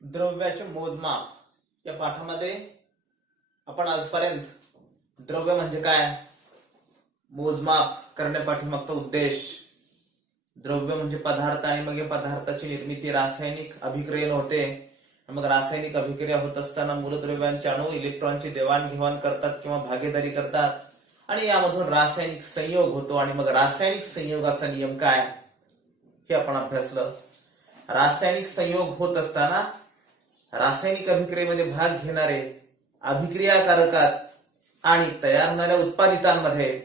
द्रव्याचे मोजमाप या पाठामध्ये आपण आजपर्यंत द्रव्य म्हणजे काय, मोजमाप करण्यापाठीमागचा उद्देश, द्रव्य म्हणजे पदार्थ आणि मग या पदार्थाची निर्मिती रासायनिक अभिक्रियेने होते. मग रासायनिक अभिक्रिया होत असताना मूलद्रव्यांचे अणू इलेक्ट्रॉनची देवाणघेवाण करतात किंवा भागीदारी करतात आणि यामधून रासायनिक संयोग होतो. आणि मग रासायनिक संयोगाचा नियम काय हे आपण अभ्यासलं. रासायनिक संयोग होत असताना रासायनिक अभिक्रियेमध्ये भाग घेणारे अभिक्रियाकारकात आणि तयार होणाऱ्या उत्पादितांमध्ये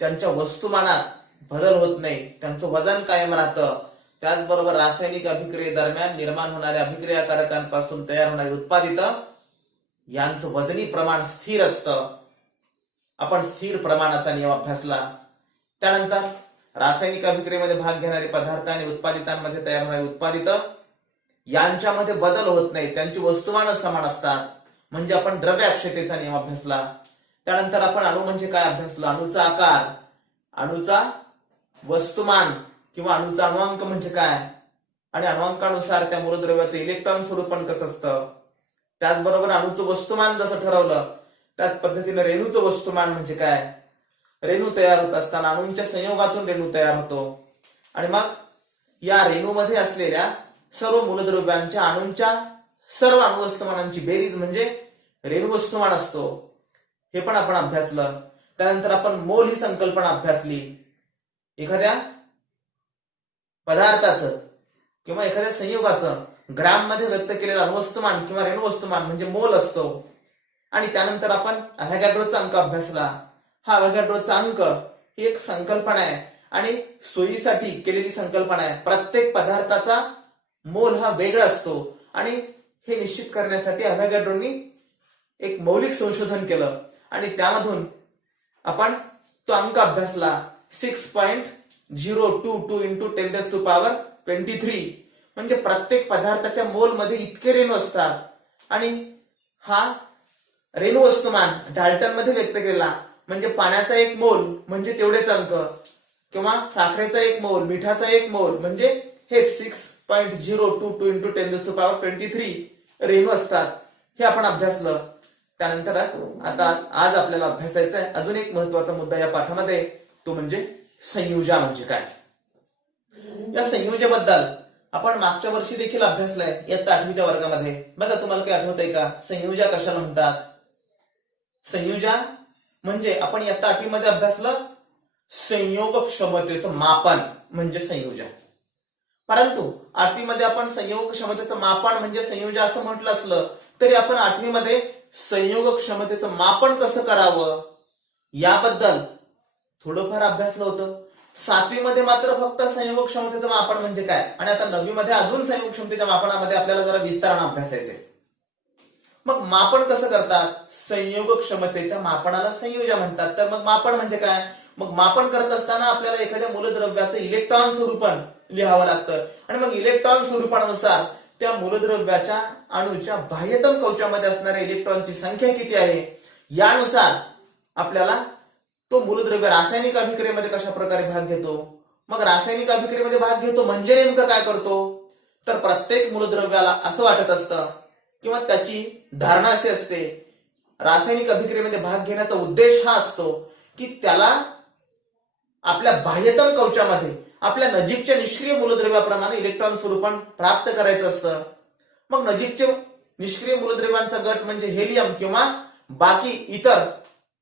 त्यांच्या वस्तुमानात बदल होत नाही, त्यांचं वजन कायम राहतं. त्याचबरोबर रासायनिक अभिक्रियेदरम्यान निर्माण होणाऱ्या अभिक्रियाकारकांपासून तयार होणारी उत्पादित यांचं वजनी प्रमाण स्थिर असतं. आपण स्थिर प्रमाणाचा नियम अभ्यासला. त्यानंतर रासायनिक अभिक्रियेमध्ये भाग घेणारे पदार्थ आणि उत्पादितांमध्ये तयार होणारी उत्पादित यांच्यामध्ये बदल होत नाही, त्यांची वस्तुमान समान असतात, म्हणजे आपण द्रव्य अक्षतेचा नियम अभ्यासला. त्यानंतर आपण अणू म्हणजे काय अभ्यासलो. अणूचा आकार, अणूचा वस्तुमान किंवा अणूचा अणुअंक म्हणजे काय आणि अणुअंकानुसार त्या मूलद्रव्याचं इलेक्ट्रॉन स्वरूपण कसं असतं. त्याचबरोबर अणूचं वस्तुमान जसं ठरवलं त्याच पद्धतीने रेणूचं वस्तुमान म्हणजे काय, रेणू तयार होत असताना अणूंच्या संयोगातून रेणू तयार होतो आणि मग या रेणूमध्ये असलेल्या सर्व मूलद्रव्यांच्या अणूंच्या सर्व अणुवस्तुमानांची बेरीज म्हणजे रेणुवस्तुमान असतो. हे पण आपण अभ्यासलं. त्यानंतर आपण मोल ही संकल्पना अभ्यासली. एखाद्या पदार्थाचं किंवा एखाद्या संयोगाचं ग्रॅम मध्ये व्यक्त केलेलं अणुवस्तुमान किंवा रेणुवस्तुमान म्हणजे मोल असतो. आणि त्यानंतर आपण अव्होगॅड्रोचा अंक अभ्यासला. हा अव्होगॅड्रोचा अंक ही एक संकल्पना आहे आणि सोयीसाठी केलेली संकल्पना आहे. प्रत्येक पदार्थाचा मोल हा वेगळा असतो आणि हे निश्चित करण्यासाठी अव्होगॅड्रोनी एक मौलिक संशोधन केलं आणि त्यामधून आपण तो अंक अभ्यासला. 6.022 इंटू 10⁻23 म्हणजे प्रत्येक पदार्थाच्या मोल मध्ये इतके रेणू असतात. आणि हा रेणू वस्तुमान डाल्टन मध्ये व्यक्त केला म्हणजे पाण्याचा एक मोल म्हणजे तेवढेच अंक किंवा साखरेचा एक मोल, मिठाचा एक मोल म्हणजे हे 6.022 इंटू 10⁻23 रेणू असतात. हे आपण अभ्यासलं. त्यानंतर आता आज आपल्याला अभ्यासायचा आहे अजून एक महत्वाचा मुद्दा या पाठामध्ये, तो म्हणजे संयोजा म्हणजे काय. या संयोजेबद्दल आपण मागच्या वर्षी देखील अभ्यासलंय इयत्ता 8वीच्या वर्गामध्ये. बघा तुम्हाला काही आठवतंय का, संयोजा कशाला म्हणतात. संयोजा म्हणजे आपण इयत्ता 8वी मध्ये अभ्यासलं संयोग क्षमतेचं मापन म्हणजे संयोजा. परंतु 8वी मध्ये आपण संयोग क्षमतेचं मापन म्हणजे संयोजा असं म्हटलं असलं तरी आपण 8वी मध्ये संयोग क्षमतेचं मापन कसं करावं याबद्दल थोडंफार अभ्यासलं होतं. 7वी मध्ये मात्र फक्त संयोग क्षमतेचं मापन म्हणजे काय आणि आता 9वी मध्ये अजून संयोग क्षमतेच्या मापनामध्ये आपल्याला जरा विस्ताराने अभ्यासायचंय. मग मापन कसं करतात, संयोग क्षमतेच्या मापनाला संयोजा म्हणतात. तर मग मापन म्हणजे काय, मग मापन करत असताना आपल्याला एखाद्या मूलद्रव्याचं इलेक्ट्रॉन स्वरूपण लिहावं लागतं आणि मग इलेक्ट्रॉन स्वरूपानुसार त्या मूलद्रव्याच्या अणूच्या बाह्यतम कवचामध्ये असणाऱ्या इलेक्ट्रॉनची संख्या किती आहे यानुसार आपल्याला तो मूलद्रव्य रासायनिक अभिक्रियेमध्ये कशा प्रकारे भाग घेतो. मग रासायनिक अभिक्रियेमध्ये भाग घेतो म्हणजे नेमकं काय करतो, तर प्रत्येक मूलद्रव्याला असं वाटत असतं किंवा त्याची धारणा अशी असते, रासायनिक अभिक्रियेमध्ये भाग घेण्याचा उद्देश हा असतो की त्याला आपल्या बाह्यतम कवचामध्ये आपल्या नजीकच्या निष्क्रिय मूलद्रव्याप्रमाणे इलेक्ट्रॉन स्वरूपण प्राप्त करायचं असतं. मग नजीकचे निष्क्रिय मूलद्रव्यांचा गट म्हणजे हेलियम किंवा बाकी इतर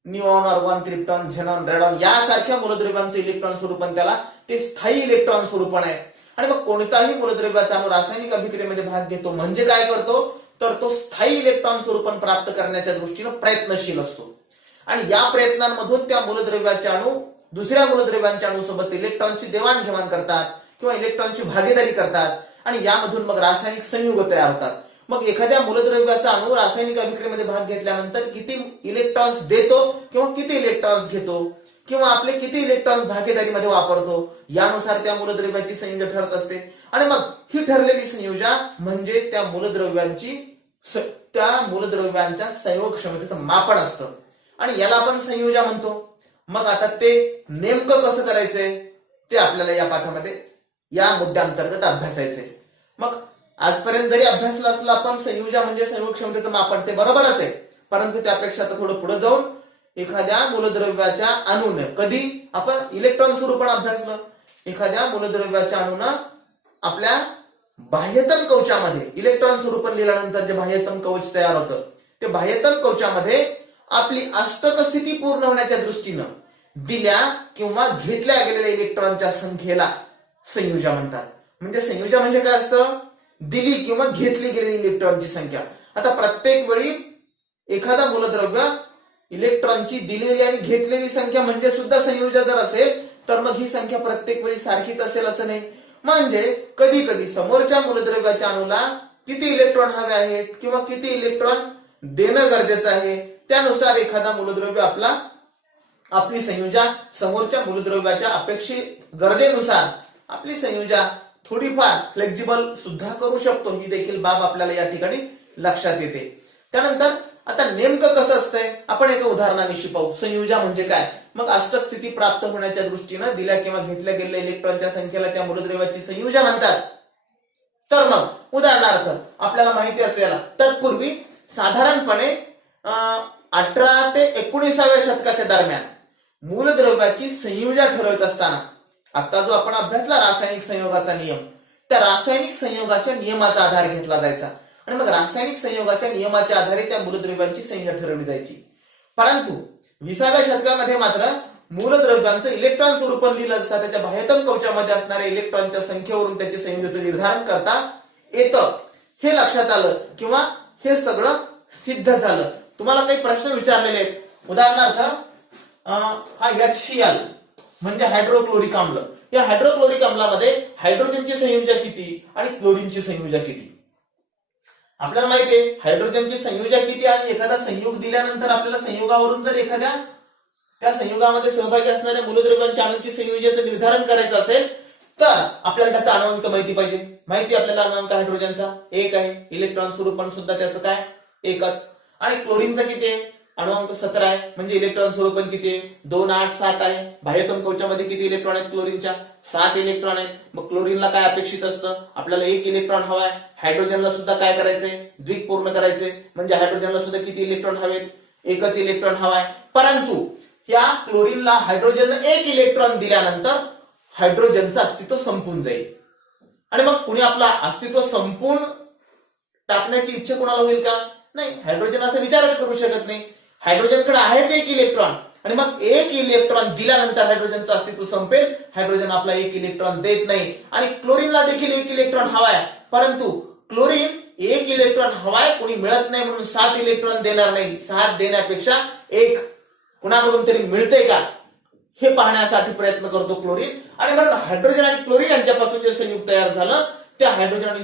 neon, argon, krypton, xenon, radon यासारख्या मूलद्रव्यांचं इलेक्ट्रॉन स्वरूपण त्याला ते स्थायी इलेक्ट्रॉन स्वरूपण आहे. आणि मग कोणताही मूलद्रव्याचा अणू रासायनिक अभिक्रियेमध्ये भाग घेतो म्हणजे काय करतो, तर तो स्थायी इलेक्ट्रॉन स्वरूपण प्राप्त करण्याच्या दृष्टीने प्रयत्नशील असतो आणि या प्रयत्नांमधून त्या मूलद्रव्याचे अणू दुसऱ्या मूलद्रव्यांच्या अणूसोबत इलेक्ट्रॉनची देवाणघेवाण करतात किंवा इलेक्ट्रॉनची भागीदारी करतात आणि यामधून मग रासायनिक संयुग तयार होतात. मग एखाद्या मूलद्रव्याचा अणू रासायनिक अभिक्रियेमध्ये भाग घेतल्यानंतर किती इलेक्ट्रॉन्स देतो किंवा किती इलेक्ट्रॉन्स घेतो किंवा आपले किती इलेक्ट्रॉन्स भागीदारीमध्ये वापरतो यानुसार त्या मूलद्रव्याची संयोजा ठरत असते. आणि मग ही ठरलेली संयोजा म्हणजे त्या मूलद्रव्यांच्या संयोग क्षमतेचं मापन असतं आणि याला आपण संयोजा म्हणतो. मग आता ते नेमकं कसं करायचंय ते आपल्याला या पाठामध्ये या मुद्द्यांतर्गत अभ्यासायचंय. मग आजपर्यंत जरी अभ्यासला असला आपण संयोजा म्हणजे संयोग क्षमतेचं मापन, ते बरोबरच आहे, परंतु त्यापेक्षा आता थोडं पुढे जाऊन एखाद्या मूलद्रव्याच्या अणूने, कधी आपण इलेक्ट्रॉन स्वरूपाने अभ्यासलं, एखाद्या मूलद्रव्याच्या अणूनं आपल्या बाह्यतम कवचामध्ये इलेक्ट्रॉन स्वरूपाने लिहिल्यानंतर जे बाह्यतम कवच तयार होतं, ते बाह्यतम कवचामध्ये आपली अष्टक स्थिती पूर्ण होण्याच्या दृष्टीनं दिल्या किंवा घेतल्या गेलेल्या इलेक्ट्रॉनच्या संख्येला संयोजा म्हणतात. म्हणजे संयोजा म्हणजे काय असतं, दिली किंवा घेतली गेलेली इलेक्ट्रॉनची संख्या. आता प्रत्येक वेळी एखादा मूलद्रव्य इलेक्ट्रॉनची दिलेली आणि घेतलेली संख्या म्हणजे सुद्धा संयोजा जर असेल तर मग ही संख्या प्रत्येक वेळी सारखीच असेल असं नाही. म्हणजे कधी कधी समोरच्या मूलद्रव्याच्या अणूला किती इलेक्ट्रॉन हवे आहेत किंवा किती इलेक्ट्रॉन देणं गरजेचं आहे, त्यानुसार एखादा मूलद्रव्य आपली संयोजा समोरच्या मूलद्रव्याच्या अपेक्षित गरजेनुसार आपली संयोजा थोडीफार फ्लेक्झिबल सुद्धा करू शकतो. ही देखील बाब आपल्याला या ठिकाणी लक्षात येते. त्यानंतर आता नेमकं कसं असतंय आपण एका उदाहरणाने पाहू. संयोजा म्हणजे काय, मग अष्टक स्थिती प्राप्त होण्याच्या दृष्टीनं दिल्या किंवा घेतल्या गेलेल्या इलेक्ट्रॉनच्या संख्येला त्या मूलद्रव्याची संयोजा म्हणतात. तर मग उदाहरणार्थ आपल्याला माहिती असलेला तत्पूर्वी साधारणपणे 18 ते 19व्या शतकाच्या दरम्यान मूलद्रव्याची संयोजा ठरवत असताना आता जो आपण अभ्यासला रासायनिक संयोगाचा नियम, त्या रासायनिक संयोगाच्या नियमाचा आधार घेतला जायचा आणि मग रासायनिक संयोगाच्या नियमाच्या आधारे त्या मूलद्रव्यांची संयोजा ठरवली जायची. परंतु 20व्या शतकामध्ये मात्र मूलद्रव्यांचं इलेक्ट्रॉन स्वरूपात लिहिलं असता त्याच्या बाह्यतम कवचामध्ये असणाऱ्या इलेक्ट्रॉनच्या संख्येवरून त्याची संयोगाचं निर्धारण करता येतं, हे लक्षात आलं किंवा हे सगळं सिद्ध झालं. तुम्हाला काही प्रश्न विचारलेले आहेत. उदाहरणार्थ हा HCl म्हणजे हायड्रोक्लोरिक आम्ल. या हायड्रोक्लोरिक आम्लामध्ये हायड्रोजनची संयोजा किती आणि क्लोरीनची संयोजा किती. आपल्याला माहितीये हायड्रोजनची संयोजा किती आणि एखादा संयोग दिल्यानंतर आपल्याला संयोगावरून जर एखाद्या त्या संयोगामध्ये सहभागी असणाऱ्या मूलद्रव्यांच्या अणूंची संयोजाचं निर्धारण करायचं असेल तर आपल्याला त्याचा अणुअंक माहिती पाहिजे. माहिती आपल्याला अणुअंक हायड्रोजनचा 1 आहे, इलेक्ट्रॉन स्वरूपान सुद्धा त्याचं काय एकच. आणि क्लोरीनचा किती आहे, अणुअंक 17 आहे, म्हणजे इलेक्ट्रॉन स्वरूपान किती आहे 2, 8, 7 आहे. बाह्यतम कवचामध्ये किती इलेक्ट्रॉन आहेत क्लोरीनच्या 7 इलेक्ट्रॉन आहेत. मग क्लोरीनला काय अपेक्षित असतं, आपल्याला 1 इलेक्ट्रॉन हवाय. हायड्रोजनला सुद्धा काय करायचंय, द्विक पूर्ण करायचंय, म्हणजे हायड्रोजनला सुद्धा किती इलेक्ट्रॉन हवेत, एकच इलेक्ट्रॉन हवाय. परंतु या क्लोरीनला हायड्रोजन 1 इलेक्ट्रॉन दिल्यानंतर हायड्रोजनचं अस्तित्व संपून जाईल आणि मग कुणी आपला अस्तित्व संपून टाकण्याची इच्छा कोणाला होईल का, नाही. हायड्रोजन असा विचारच करू शकत नाही. हायड्रोजनकडे आहेच 1 इलेक्ट्रॉन आणि मग 1 इलेक्ट्रॉन दिल्यानंतर हायड्रोजनचं अस्तित्व संपेल. हायड्रोजन आपला 1 इलेक्ट्रॉन देत नाही आणि क्लोरीनला देखील 1 इलेक्ट्रॉन हवाय, परंतु क्लोरीन 1 इलेक्ट्रॉन हवाय कोणी मिळत नाही म्हणून 7 इलेक्ट्रॉन देणार नाही. 7 देण्यापेक्षा 1 कुणाकडून तरी मिळते का हे पाहण्यासाठी प्रयत्न करतो क्लोरीन. आणि म्हणून हायड्रोजन आणि क्लोरीन यांच्यापासून जे संयुग तयार झालं त्या हायड्रोजन आणि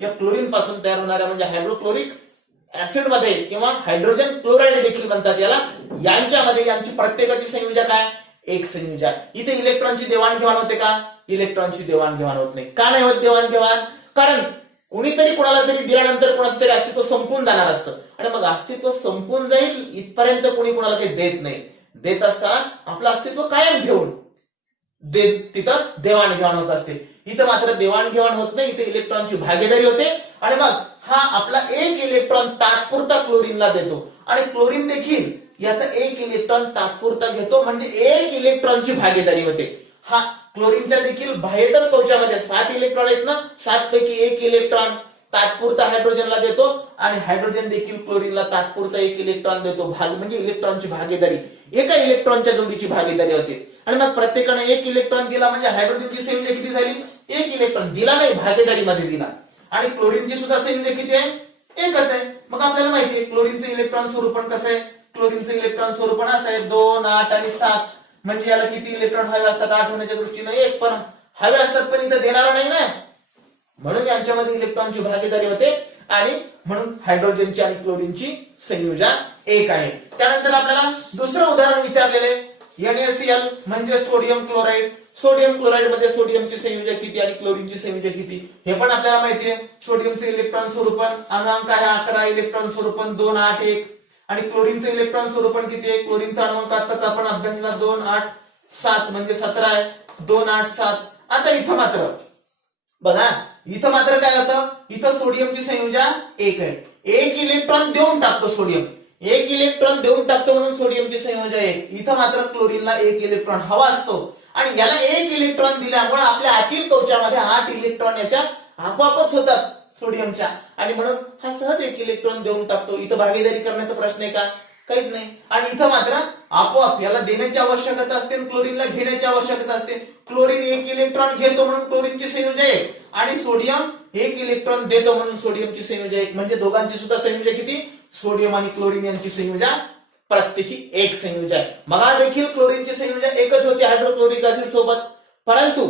या क्लोरीन पासून तयार होणाऱ्या म्हणजे हायड्रोक्लोरिक ऍसिड मध्ये किंवा हायड्रोजन क्लोराईड देखील म्हणतात याला, यांच्यामध्ये यांची प्रत्येकाची संयोजा काय 1 संयोजा. इथे इलेक्ट्रॉनची देवाणघेवाण होते का, इलेक्ट्रॉनची देवाणघेवाण होत नाही. का नाही होत देवाणघेवाण, कारण कुणीतरी कोणाला तरी दिल्यानंतर कोणाचं तरी अस्तित्व संपून जाणार असतं आणि मग अस्तित्व संपून जाईल इथपर्यंत कोणी कोणाला काही देत नाही. देत असताना आपलं अस्तित्व कायम घेऊन तिथं देवाणघेवाण होत असते. इथं मात्र देवाणघेवाण होत नाही, इथे इलेक्ट्रॉनची भागीदारी होते आणि मग हा आपला 1 इलेक्ट्रॉन तात्पुरता क्लोरीनला देतो आणि क्लोरीन देखील याचा 1 इलेक्ट्रॉन तात्पुरता घेतो, म्हणजे 1 इलेक्ट्रॉनची भागीदारी होते. हा क्लोरीनच्या देखील बाह्यतम कवचामध्ये 7 इलेक्ट्रॉन आहेत ना, 7 पैकी 1 इलेक्ट्रॉन तात्पुरता हायड्रोजनला देतो आणि हायड्रोजन देखील क्लोरीनला तात्पुरता 1 इलेक्ट्रॉन देतो. म्हणजे इलेक्ट्रॉनची भागीदारी, एका इलेक्ट्रॉनच्या जोडीची भागीदारी होते आणि मग प्रत्येकाने 1 इलेक्ट्रॉन दिला म्हणजे हायड्रोजनची संयोजा किती झाली, 1 इलेक्ट्रॉन दिला नाही, भागीदारीमध्ये दिला. आणि क्लोरीनची सुद्धा संयोजा किती आहे, एकच आहे. मग आपल्याला माहिती आहे क्लोरीनचं इलेक्ट्रॉन स्वरूपण कसं आहे, क्लोरीनचं इलेक्ट्रॉन स्वरूपण असं आहे 2, 8 आणि 7. म्हणजे याला किती इलेक्ट्रॉन हवे असतात, 8 होण्याच्या दृष्टीने 1, पण हवे असतात पण इथं देणार नाही ना, म्हणून यांच्यामध्ये इलेक्ट्रॉनची भागीदारी होते आणि म्हणून हायड्रोजनची आणि क्लोरीनची संयोजा 1 आहे. त्यानंतर आपल्याला दुसरं उदाहरण विचारलेले NaCl म्हणजे सोडियम क्लोराईड. सोडियम क्लोराईड मध्ये सोडियमची संयोजा किती आणि क्लोरीनची संयोजा किती हे पण आपल्याला माहिती आहे. सोडियमचे इलेक्ट्रॉन स्वरूपण अणुअंक आहे 11, इलेक्ट्रॉन स्वरूपण 2, 8, 1 आणि क्लोरीनचं इलेक्ट्रॉन स्वरूपण किती आहे, क्लोरीनचा अणुअंक आताच आपण अभ्यासला 2, 8, 7 म्हणजे 17 आहे, 2, 8, 7. आता इथं मात्र बघा इथं मात्र काय होतं, इथं सोडियमची संयोजा 1 आहे, 1 इलेक्ट्रॉन देऊन टाकतो सोडियम, 1 इलेक्ट्रॉन देऊन टाकतो म्हणून सोडियमची संयोजा 1. इथं मात्र क्लोरीनला 1 इलेक्ट्रॉन हवा असतो आणि याला 1 इलेक्ट्रॉन दिल्यामुळे आपल्या आतील कवचामध्ये 8 इलेक्ट्रॉन याच्या आपोआपच होतात सोडियमच्या, आणि म्हणून हा सहज 1 इलेक्ट्रॉन देऊन टाकतो. इथं भागीदारी करण्याचा प्रश्न आहे का, काहीच नाही. आणि इथं मात्र आपोआप याला देण्याची आवश्यकता असते, क्लोरीनला घेण्याची आवश्यकता असते. क्लोरीन 1 इलेक्ट्रॉन घेतो म्हणून क्लोरीनची संयोजा 1 आणि सोडियम 1 इलेक्ट्रॉन देतो म्हणून सोडियमची संयोजा 1. म्हणजे दोघांची सुद्धा संयोजा किती, सोडियम आणि क्लोरीन यांची संयोजा प्रत्येकी 1 संयोजा आहे. मग देखील क्लोरीनची संयोजा 1च होती हायड्रोक्लोरिक ऍसिड सोबत, परंतु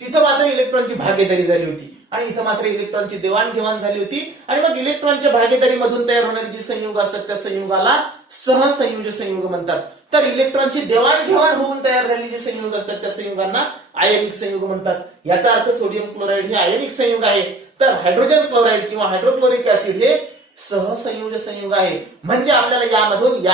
तिथं मात्र इलेक्ट्रॉनची भागीदारी झाली होती आणि इथं मात्र इलेक्ट्रॉनची देवाणघेवाण झाली होती. आणि मग इलेक्ट्रॉनच्या भागीदारीमधून तयार होणारी जी संयुग असतात त्या संयुगाला सहसंयोजी संयुग म्हणतात. तर इलेक्ट्रॉनची देवाणघेवाण होऊन तयार झालेली जी संयुग असतात त्या संयुगांना आयनिक संयुग म्हणतात. याचा अर्थ सोडियम क्लोराईड हे आयनिक संयुग आहे, तर हायड्रोजन क्लोराईड किंवा हायड्रोक्लोरिक ऍसिड हे सहसंयोज संयुग आहे. म्हणजे आपल्याला यामधून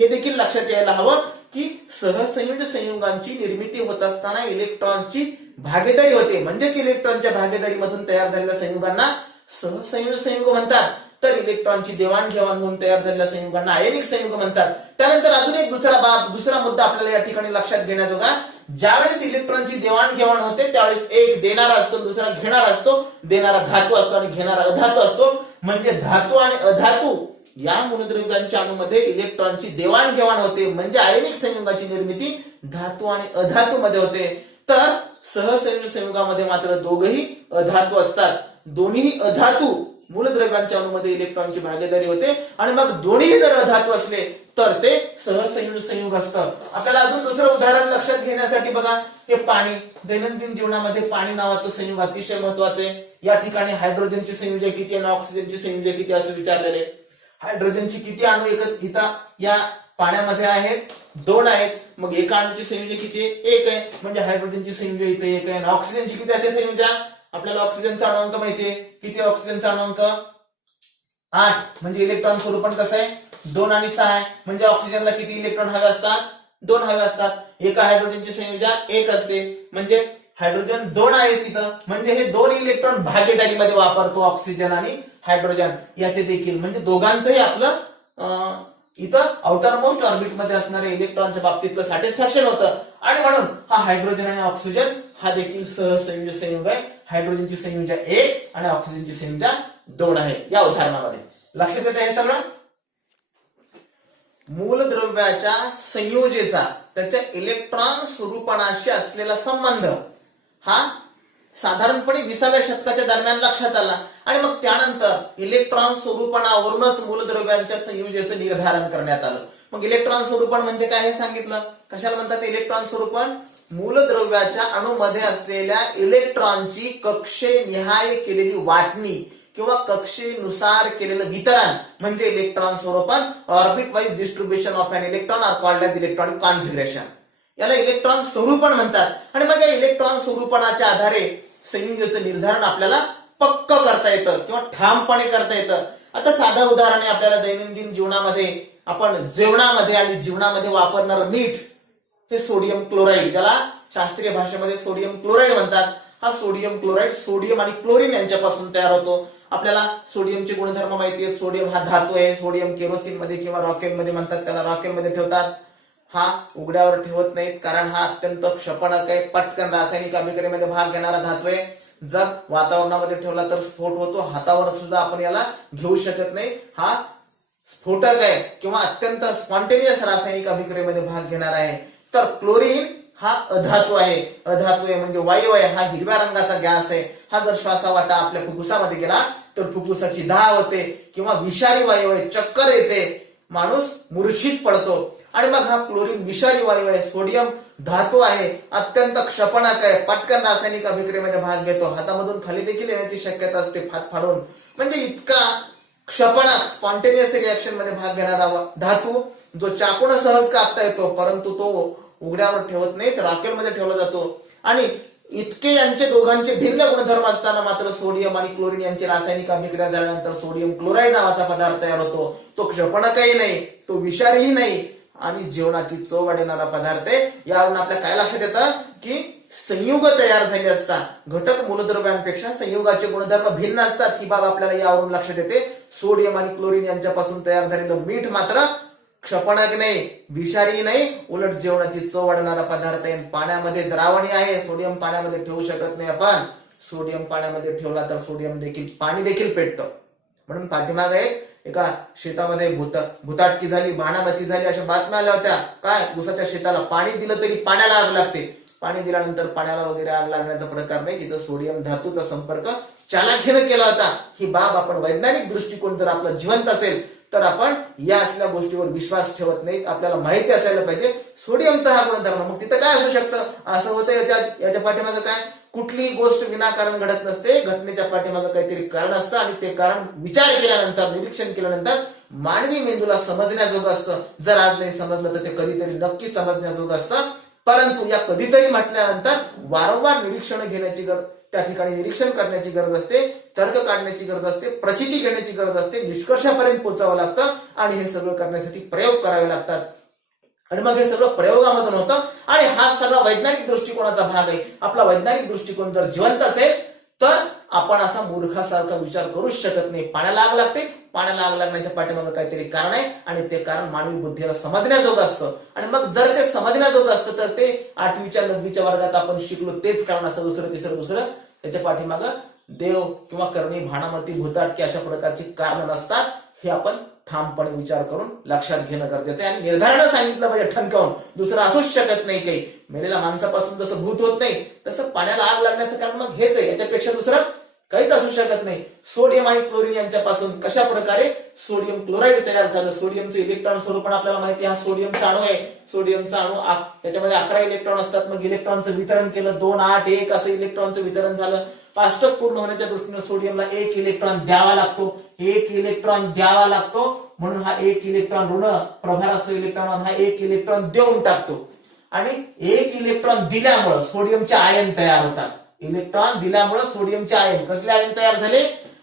हे देखील लक्षात यायला हवं की सहसंयोज संयुगांची निर्मिती होत असताना इलेक्ट्रॉनची भागीदारी होते, म्हणजेच इलेक्ट्रॉनच्या भागीदारीमधून तयार झालेल्या संयुगांना सहसंयोज संयुग म्हणतात. तर इलेक्ट्रॉनची देवाणघेवाण होऊन तयार झालेल्या संयुगांना आयनिक संयुग म्हणतात. त्यानंतर अजून एक दुसरा मुद्दा आपल्याला या ठिकाणी लक्षात घेण्याजोगा, ज्यावेळेस इलेक्ट्रॉनची देवाणघेवाण होते त्यावेळेस एक देणारा असतो, दुसरा घेणारा असतो. देणारा धातू असतो आणि घेणारा अधातू असतो. म्हणजे धातू आणि अधातू या मूलद्रव्यांच्या अणूमध्ये इलेक्ट्रॉनची देवाणघेवाण होते, म्हणजे आयनिक संयुगाची निर्मिती धातू आणि अधातू मध्ये होते. तर सहसंयोजी संयुगामध्ये मात्र दोघही अधातू असतात. दोन्ही अधातू मूलद्रव्यांच्या अणूमध्ये इलेक्ट्रॉनची भागीदारी होते आणि मग दोन्ही जर अधातू असले तर ते सहसंयोजी संयुग असतं. आपल्याला अजून दुसरं उदाहरण लक्षात घेण्यासाठी बघा, हे पाणी, दैनंदिन जीवनामध्ये पाणी नावाचं संयुग अतिशय महत्वाचे. या ठिकाणी हायड्रोजनची संयोजक किती आणि ऑक्सिजनची संयोजक किती असं विचारलेले. हायड्रोजनची किती अणू इथं या पाण्यामध्ये आहेत, 2 आहेत. मग एका अणूची संयोजक किती आहे, 1 आहे. म्हणजे हायड्रोजनची संयोजक इथे 1 आहे. ऑक्सिजनची किती असते संयोजक, आपल्याला ऑक्सिजनचा अणुअंक माहितीये, किती ऑक्सिजनचा अणुअंक 8. म्हणजे इलेक्ट्रॉन स्वरूपण कसं आहे, 2 आणि 6 आहे. म्हणजे ऑक्सिजनला किती इलेक्ट्रॉन हवे असतात, 2 हवे असतात. एका हायड्रोजनची संयोजक 1 असते, म्हणजे हायड्रोजन 2 आहे तिथं. म्हणजे हे 2 इलेक्ट्रॉन भागीदारीमध्ये वापरतो ऑक्सिजन आणि हायड्रोजन याचे देखील. म्हणजे दोघांचंही आपलं इथं आउटर मोस्ट ऑर्बिट मध्ये असणाऱ्या इलेक्ट्रॉनच्या बाबतीतलं सॅटिस्फॅक्शन होतं आणि म्हणून हा हायड्रोजन आणि ऑक्सिजन हा देखील सहसंयोजी संयुग आहे. हायड्रोजनची संयोजा 1 आणि ऑक्सिजनची संयोजा 2 आहे या उदाहरणामध्ये. लक्षात येतं हे सगळं. मूलद्रव्याच्या संयोजेचा त्याच्या इलेक्ट्रॉन स्वरूपणाशी असलेला संबंध हा साधारणपणे 20व्या शतकाच्या दरम्यान लक्षात आला आणि मग त्यानंतर इलेक्ट्रॉन स्वरूपणावरूनच मूलद्रव्यांच्या संयोजेचं निर्धारण करण्यात आलं. मग इलेक्ट्रॉन स्वरूपण म्हणजे काय हे सांगितलं. कशाला म्हणतात इलेक्ट्रॉन स्वरूपण, मूलद्रव्याच्या अणूमध्ये असलेल्या इलेक्ट्रॉनची कक्षेनिहाय केलेली वाटणी किंवा कक्षेनुसार केलेलं वितरण म्हणजे इलेक्ट्रॉन स्वरूपण. Orbit wise distribution of an electron are called as electronic configuration. याला इलेक्ट्रॉन स्वरूपण म्हणतात. आणि मग या इलेक्ट्रॉन स्वरूपणाच्या आधारे संयोगाचं निर्धारण आपल्याला पक्क करता येतं किंवा ठामपणे करता येतं. आता साधं उदाहरण आहे, आपल्याला दैनंदिन जीवनामध्ये आपण जेवणामध्ये आणि जीवनामध्ये वापरणार मीठ हे सोडियम क्लोराईड, ज्याला शास्त्रीय भाषेमध्ये सोडियम क्लोराईड म्हणतात. हा सोडियम क्लोराईड सोडियम आणि क्लोरीन यांच्यापासून तयार होतो. आपल्याला सोडियमचे गुणधर्म माहिती आहेत. सोडियम हा धातू आहे. सोडियम केरोसिन मध्ये किंवा रॉकेल मध्ये म्हणतात, त्याला रॉकेल मध्ये ठेवतात. हा उघड्यावर ठेवत नाहीत कारण हा अत्यंत क्षपणक आहे, पटकन रासायनिक अभिक्रियेमध्ये भाग घेणारा धातू आहे. जर वातावरणामध्ये ठेवला तर स्फोट होतो, हातावर सुद्धा आपण याला घेऊ शकत नाही. हा स्फोटक आहे किंवा अत्यंत स्पॉन्टेनियस रासायनिक अभिक्रियेमध्ये भाग घेणार आहे. तर क्लोरीन हा अधातू आहे. अधातू आहे म्हणजे वायू आहे. हा हिरव्या रंगाचा गॅस आहे. हा जर श्वासावाटा आपल्या फुफ्फुसामध्ये गेला तर फुफ्फुसाची धाह होते किंवा विषारी वायू आहे, चक्कर येते, माणूस मूर्छित पडतो. आणि मग हा क्लोरीन विषारी वायू आहे. सोडियम धातू आहे, अत्यंत क्षपणक आहे, पटकन रासायनिक अभिक्रियेमध्ये भाग घेतो, हातामधून खाली देखील येण्याची शक्यता असते फाट फाडून. म्हणजे इतका क्षपणक स्पॉन्टेनियस रिएक्शन मध्ये भाग घेणारा धातू जो चाकून सहज कापता येतो, परंतु तो उघड्यावर ठेवत नाही, तर रॉकेलमध्ये ठेवला जातो. आणि इतके यांचे दोघांचे भिन्न गुणधर्म असताना मात्र सोडियम आणि क्लोरीन यांची रासायनिक अभिक्रिया झाल्यानंतर सोडियम क्लोराईड नावाचा पदार्थ तयार होतो. तो क्षपणकही नाही, तो विषारीही नाही आणि जेवणाची चव वाढवणारा पदार्थ आहे. यावरून आपल्या काय लक्षात येतं की संयुग तयार झाले असतात. घटक मूलद्रव्यांपेक्षा संयुगाचे गुणधर्म भिन्न असतात, ही बाब आपल्याला यावरून लक्षात येते. सोडियम आणि क्लोरीन यांच्यापासून तयार झालेलं मीठ मात्र क्षपणक नाही, विषारी नाही, उलट जेवणाची चव वाढवणारा पदार्थ आहे. पाण्यामध्ये द्रावणी आहे, सोडियम पाण्यामध्ये ठेवू शकत नाही आपण. सोडियम पाण्यामध्ये ठेवला तर सोडियम देखील पाणी देखील पेटतं. म्हणून पाठीमागे एका शेतामध्ये भुताटकी झाली, भानामती झाली, अशा बातम्या आल्या होत्या. काय, ऊसाच्या शेताला पाणी दिलं तरी पाण्याला आग लागते. पाणी दिल्यानंतर पाण्याला वगैरे आग लागण्याचा प्रकार नाही, तिथं सोडियम धातूचा संपर्क चालाखीनं केला होता. ही बाब आपण वैज्ञानिक दृष्टिकोन जर आपला जिवंत असेल तर आपण या असल्या गोष्टीवर विश्वास ठेवत नाहीत. आपल्याला माहिती असायला पाहिजे सोडियमचा हा गुणधर्म. मग तिथं काय असू शकतं, असं होतं याच्या पाठीमागं काय, कुठलीही गोष्ट विनाकारण घडत नसते. घटनेच्या पाठीमागं काहीतरी कारण असतं आणि ते कारण विचार केल्यानंतर, निरीक्षण केल्यानंतर मानवी मेंदूला समजण्याजोगं असतं. जर आज नाही समजलं तर ते कधीतरी नक्की समजण्याजोगं असतं. परंतु या कधीतरी म्हटल्यानंतर वारंवार निरीक्षण घेण्याची गरज, त्या ठिकाणी निरीक्षण करण्याची गरज असते, तर्क काढण्याची गरज असते, प्रचिती घेण्याची गरज असते, निष्कर्षापर्यंत पोहोचावं लागतं आणि हे सगळं करण्यासाठी प्रयोग करावे लागतात. आणि मग हे सगळं प्रयोगामधून होतं आणि हा सगळा वैज्ञानिक दृष्टिकोनाचा भाग आहे. आपला वैज्ञानिक दृष्टिकोन जर जिवंत असेल तर आपण असा मूर्खासारखा विचार करूच शकत नाही. पाण्याला आग लागते, पाण्याला आग लागण्याच्या पाठीमागे काहीतरी कारण आहे आणि ते कारण मानवी बुद्धीला समजण्याजोगं असतं. आणि मग जर ते समजण्याजोगं असतं तर ते 8वीच्या 9वीच्या वर्गात आपण शिकलो तेच कारण असतं. दुसरं त्याच्या पाठीमागं देव किंवा करणी, भानामती, भूताटकी अशा प्रकारची कारण नसतात. हे आपण ठामपणे विचार करून लक्षात घेणं गरजेचं आहे. आणि निर्धारण सांगितलं पाहिजे ठणकावून, दुसरं असूच शकत नाही. काही मेलेल्या माणसापासून जसं भूत होत नाही तसं पाण्याला आग लागण्याचं कारण मग हेच आहे, याच्यापेक्षा दुसरं काहीच असू शकत नाही. सोडियम आणि क्लोरीन यांच्यापासून कशा प्रकारे सोडियम क्लोराईड तयार झालं. सोडियमचं इलेक्ट्रॉन स्वरूप आपल्याला माहिती आहे, हा सोडियमचा अणू आहे. सोडियमचा अणू त्याच्यामध्ये 11 इलेक्ट्रॉन असतात. मग इलेक्ट्रॉनचं वितरण केलं, 2, 8, 1 असं इलेक्ट्रॉनचं वितरण झालं. अष्टक पूर्ण होण्याच्या दृष्टीने सोडियमला 1 इलेक्ट्रॉन द्यावा लागतो. 1 इलेक्ट्रॉन द्यावा लागतो म्हणून हा 1 इलेक्ट्रॉन ऋण प्रभार असतो इलेक्ट्रॉन, हा 1 इलेक्ट्रॉन देऊन टाकतो. आणि 1 इलेक्ट्रॉन दिल्यामुळे सोडियमचे आयन तयार होतात. इलेक्ट्रॉन दिल्यामुळे सोडियमचे आयन, कसले आयन तयार झाले,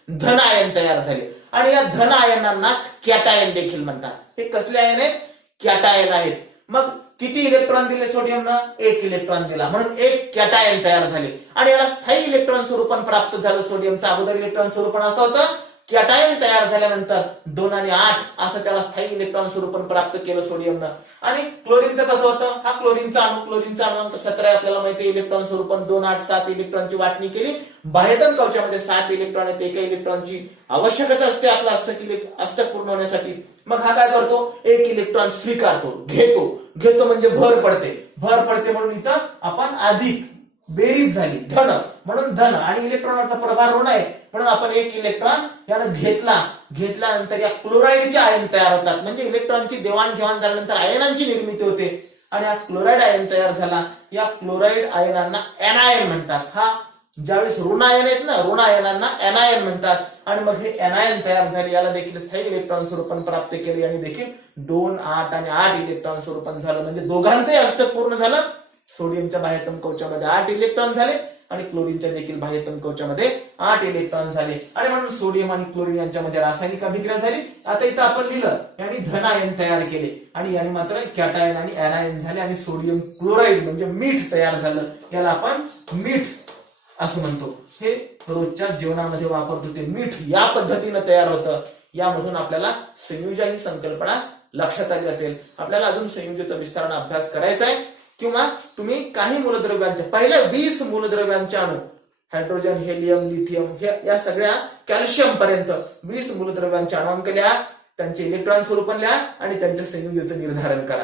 धन आयन तयार झाले. आणि या धन आयनांनाच कॅटायन देखील म्हणतात. हे कसले आयन आहेत, कॅटायन आहेत. मग किती इलेक्ट्रॉन दिले सोडियमनं, 1 इलेक्ट्रॉन दिला म्हणून 1 कॅटायन तयार झाले. आणि याला स्थायी इलेक्ट्रॉन स्वरूपान प्राप्त झालं. सोडियमचं अगोदर इलेक्ट्रॉन स्वरूपान असं होतं, कॅटायन तयार झाल्यानंतर 2 आणि 8 असं त्याला स्थायी इलेक्ट्रॉन स्वरूपान प्राप्त केलं सोडियमनं. आणि क्लोरीनचं कसं होतं, हा क्लोरीनचा अणू 17 आपल्याला माहिती, इलेक्ट्रॉन स्वरूपान 2, 8, 7 इलेक्ट्रॉनची वाटणी केली. बाह्यतम कवचामध्ये 7 इलेक्ट्रॉन आहेत. एका इलेक्ट्रॉनची आवश्यकता असते आपला अष्टक पूर्ण होण्यासाठी. मग हा काय करतो, 1 इलेक्ट्रॉन स्वीकारतो, घेतो म्हणजे भर पडते म्हणून इथं आपण अधिक, बेरीज झाली, धन म्हणून धन. आणि इलेक्ट्रॉनचा प्रभार ऋण आहे म्हणून आपण 1 इलेक्ट्रॉन यानं घेतल्यानंतर या क्लोराईडचे आयन तयार होतात. म्हणजे इलेक्ट्रॉनची देवाणघेवाण झाल्यानंतर आयनांची निर्मिती होते आणि हा क्लोराईड आयन तयार झाला. या क्लोराईड आयनांना एनायन म्हणतात. हा ज्यावेळेस ऋण आयन आहेत ना, ऋण आयनांना एनायन म्हणतात. आणि मग हे एनायन तयार झाले, याला देखील स्थायी इलेक्ट्रॉन स्वरूपान प्राप्त केले आणि देखील 2, 8 आणि 8 इलेक्ट्रॉन स्वरूपान झालं. म्हणजे दोघांचंही अष्टक पूर्ण झालं. सोडियमच्या बाह्यतम कवचामध्ये 8 इलेक्ट्रॉन झाले आणि क्लोरीनच्या देखील बाह्यतम कवचामध्ये 8 इलेक्ट्रॉन झाले. आणि म्हणून सोडियम आणि क्लोरीन यांच्यामध्ये रासायनिक अभिक्रिया झाली. आता इथं आपण लिहिलं, यांनी धन आयन तयार केले आणि याने मात्र कॅटायन आणि एनायन झाले आणि सोडियम क्लोराईड म्हणजे मीठ तयार झालं. याला आपण मीठ असं म्हणतो. हे रोजच्या जीवनामध्ये वापरतो ते मीठ या पद्धतीनं तयार होतं. यामधून आपल्याला संयुजा ही संकल्पना लक्षात आली असेल. आपल्याला अजून संयुजेचा विस्ताराने अभ्यास करायचा आहे किंवा तुम्ही काही मूलद्रव्यांच्या पहिल्या 20 मूलद्रव्यांच्या अणू, हायड्रोजन, हेलियम, लिथियम या सगळ्या कॅल्शियम पर्यंत 20 मूलद्रव्यांच्या अणुअंक लिहा, त्यांचे इलेक्ट्रॉन स्वरूपान लिहा आणि त्यांच्या संयुजेचं निर्धारण करा.